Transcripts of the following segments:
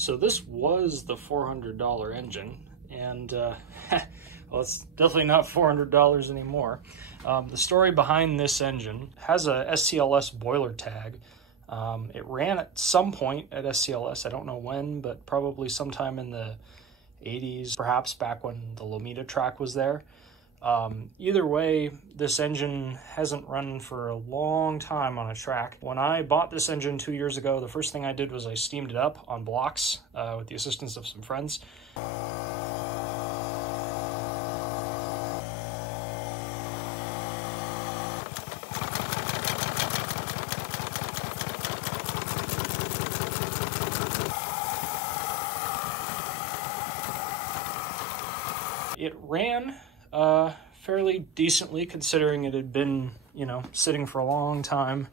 So this was the $400 engine, and well, it's definitely not $400 anymore. The story behind this engine has a SCLS boiler tag. It ran at some point at SCLS, I don't know when, but probably sometime in the 80s, perhaps back when the Lomita track was there. Either way, this engine hasn't run for a long time on a track. When I bought this engine 2 years ago, the first thing I did was I steamed it up on blocks with the assistance of some friends. It ran fairly decently considering it had been, you know, sitting for a long time.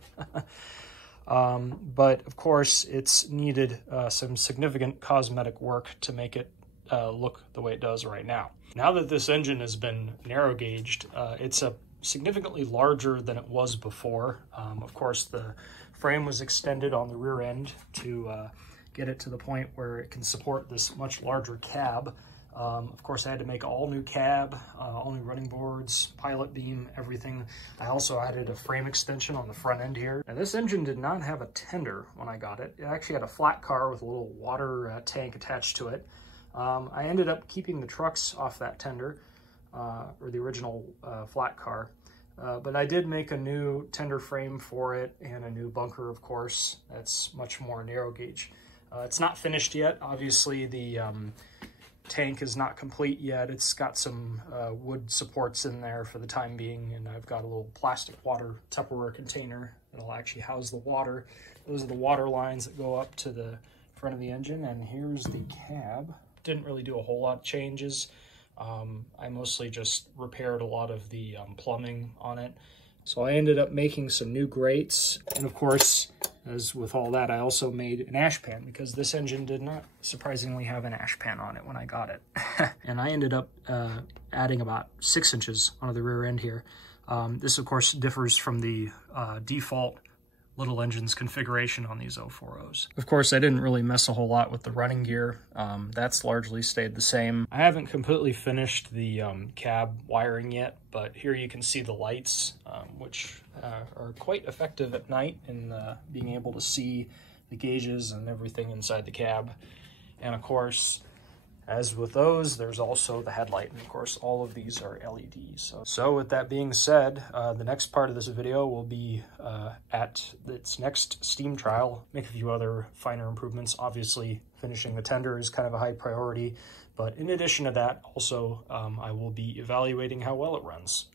But of course it's needed some significant cosmetic work to make it look the way it does right now. Now that this engine has been narrow gauged, it's significantly larger than it was before. Of course the frame was extended on the rear end to get it to the point where it can support this much larger cab. Of course, I had to make all new cab, all new running boards, pilot beam, everything. I also added a frame extension on the front end here. Now, this engine did not have a tender when I got it. It actually had a flat car with a little water tank attached to it. I ended up keeping the trucks off that tender, or the original flat car. But I did make a new tender frame for it and a new bunker, of course. That's much more narrow gauge. It's not finished yet. Obviously, the tank is not complete yet. It's got some wood supports in there for the time being, and I've got a little plastic water Tupperware container that'll actually house the water. Those are the water lines that go up to the front of the engine, and here's the cab. Didn't really do a whole lot of changes. I mostly just repaired a lot of the plumbing on it. So I ended up making some new grates, and of course, as with all that, I also made an ash pan because this engine did not surprisingly have an ash pan on it when I got it. And I ended up adding about 6 inches onto the rear end here. This, of course, differs from the default little engines configuration on these 040s. Of course, I didn't really mess a whole lot with the running gear. That's largely stayed the same. I haven't completely finished the cab wiring yet, but here you can see the lights, which are quite effective at night in being able to see the gauges and everything inside the cab. And of course, as with those, there's also the headlight, and of course all of these are LEDs. So with that being said, the next part of this video will be at its next steam trial, make a few other finer improvements. Obviously finishing the tender is kind of a high priority, but in addition to that, also I will be evaluating how well it runs.